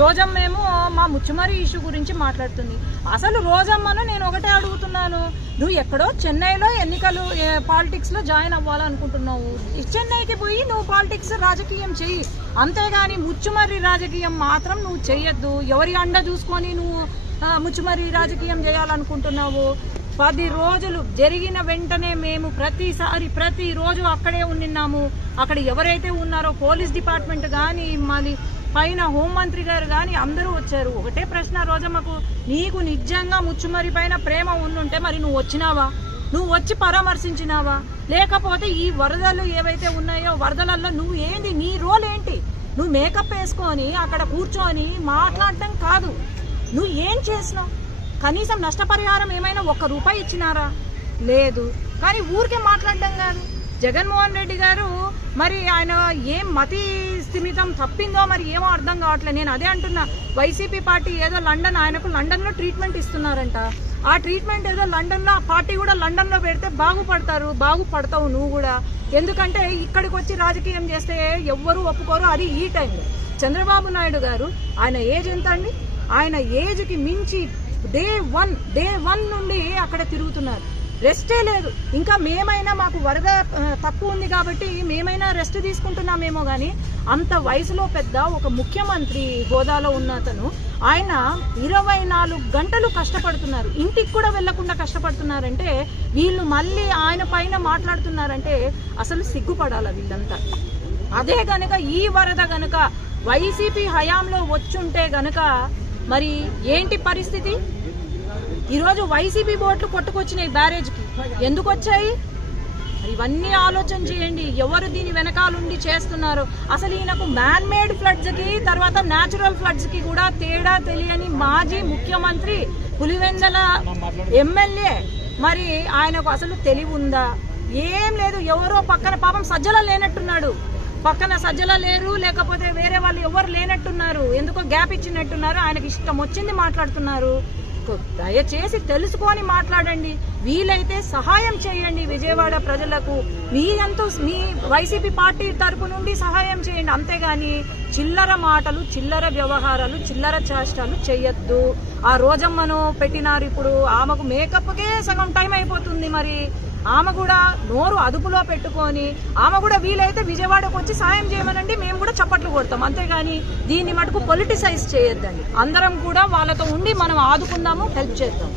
రోజమ్మేమో మా ముచ్చుమరి ఇష్యూ గురించి మాట్లాడుతుంది. అసలు రోజమ్మను నేను ఒకటే అడుగుతున్నాను, నువ్వు ఎక్కడో చెన్నైలో ఎన్నికలు పాలిటిక్స్ లో జాయిన్ అవ్వాలనుకుంటున్నావు, చెన్నైకి పోయి నువ్వు పాలిటిక్స్ రాజకీయం చెయ్యి, అంతేగాని ముచ్చుమర్రి రాజకీయం మాత్రం నువ్వు చెయ్యొద్దు. ఎవరి అండ చూసుకొని నువ్వు ముచ్చుమర్రి రాజకీయం చేయాలనుకుంటున్నావు? 10 రోజులు జరిగిన వెంటనే మేము ప్రతిరోజు అక్కడే ఉన్నాము. అక్కడ ఎవరైతే ఉన్నారో పోలీస్ డిపార్ట్మెంట్ కానీ మళ్ళీ పైన హోంమంత్రి గారు కానీ అందరూ వచ్చారు. ఒకటే ప్రశ్న రోజమ్మకు, నీకు నిజంగా ముచ్చుమర్రి పైన ప్రేమ ఉండుంటే మరి నువ్వు వచ్చినావా? నువ్వు వచ్చి పరామర్శించినావా? లేకపోతే ఈ వరదలు ఏవైతే ఉన్నాయో వరదలలో నువ్వు ఏంది, నీ రోల్ ఏంటి? నువ్వు మేకప్ వేసుకొని అక్కడ కూర్చొని మాట్లాడటం కాదు, నువ్వు ఏం చేసినావు? కనీసం నష్టపరిహారం ఏమైనా ₹1 ఇచ్చినారా? లేదు. కానీ ఊరికే మాట్లాడడం కాదు. జగన్మోహన్ రెడ్డి గారు మరి ఆయన ఏం మతి స్థిమితం తప్పిందో మరి ఏమో అర్థం కావట్లేదు. నేను అదే అంటున్నా, వైసీపీ పార్టీ ఏదో ఆయనకు లండన్లో ట్రీట్మెంట్ ఇస్తున్నారంట. ఆ ట్రీట్మెంట్ ఏదో లండన్లో, ఆ పార్టీ కూడా లండన్లో పెడితే బాగుపడతావు నువ్వు కూడా. ఎందుకంటే ఇక్కడికి వచ్చి రాజకీయం చేస్తే ఎవ్వరూ ఒప్పుకోరు, అది ఈ టైంలో. చంద్రబాబు నాయుడు గారు ఆయన ఏజ్ ఎంత అండి? ఆయన ఏజ్కి మించి డే వన్ నుండి అక్కడ తిరుగుతున్నారు, రెస్టే లేదు. ఇంకా మేమైనా మాకు వరద తక్కువ ఉంది కాబట్టి మేమైనా రెస్ట్ తీసుకుంటున్నామేమో కానీ అంత వయసులో పెద్ద ఒక ముఖ్యమంత్రి హోదాలో ఉన్న అతను ఆయన 24 గంటలు కష్టపడుతున్నారు, ఇంటికి కూడా వెళ్లకుండా కష్టపడుతున్నారంటే వీళ్ళు మళ్ళీ ఆయన పైన మాట్లాడుతున్నారంటే అసలు సిగ్గుపడాలి వీళ్ళంతా. అదే గనక ఈ వరద గనక వైసీపీ హయాంలో వచ్చుంటే గనక మరి ఏంటి పరిస్థితి? ఈరోజు వైసీపీ బోట్లు కొట్టుకొచ్చినాయి బ్యారేజ్కి, ఎందుకు వచ్చాయి? మరి ఇవన్నీ ఆలోచన చేయండి, ఎవరు దీని వెనకాలండి చేస్తున్నారు. అసలు ఈయనకు మ్యాన్ మేడ్ ఫ్లడ్స్ కి తర్వాత న్యాచురల్ ఫ్లడ్స్ కి కూడా తేడా తెలియని మాజీ ముఖ్యమంత్రి, పులివెందల ఎమ్మెల్యే, మరి ఆయనకు అసలు తెలివి ఉందా? ఏం లేదు. ఎవరో పక్కన పాపం సజ్జల లేనట్టున్నాడు, పక్కన సజ్జల లేరు, లేకపోతే వేరే వాళ్ళు ఎవరు లేనట్టున్నారు, ఎందుకో గ్యాప్ ఇచ్చినట్టున్నారు, ఆయనకి ఇష్టం వచ్చింది మాట్లాడుతున్నారు. దయచేసి తెలుసుకొని మాట్లాడండి, వీలైతే సహాయం చేయండి విజయవాడ ప్రజలకు. మీ వైసీపీ పార్టీ తరపు నుండి సహాయం చేయండి, అంతేగాని చిల్లర మాటలు, చిల్లర వ్యవహారాలు, చిల్లర చేష్టాలు చెయ్యొద్దు. ఆ రోజమ్మను పెట్టినారు, ఇప్పుడు ఆమెకు మేకప్కే సగం టైం అయిపోతుంది. మరి ఆమె కూడా నోరు అదుపులో పెట్టుకొని ఆమె కూడా వీలైతే విజయవాడకు వచ్చి సాయం చేయమనండి, మేము కూడా చప్పట్లు కొడతాం, అంతేగాని దీన్ని మటుకు పొలిటిసైజ్ చేయొద్దండి. అందరం కూడా వాళ్ళతో ఉండి మనం ఆదుకుందాము, హెల్ప్ చేద్దాం.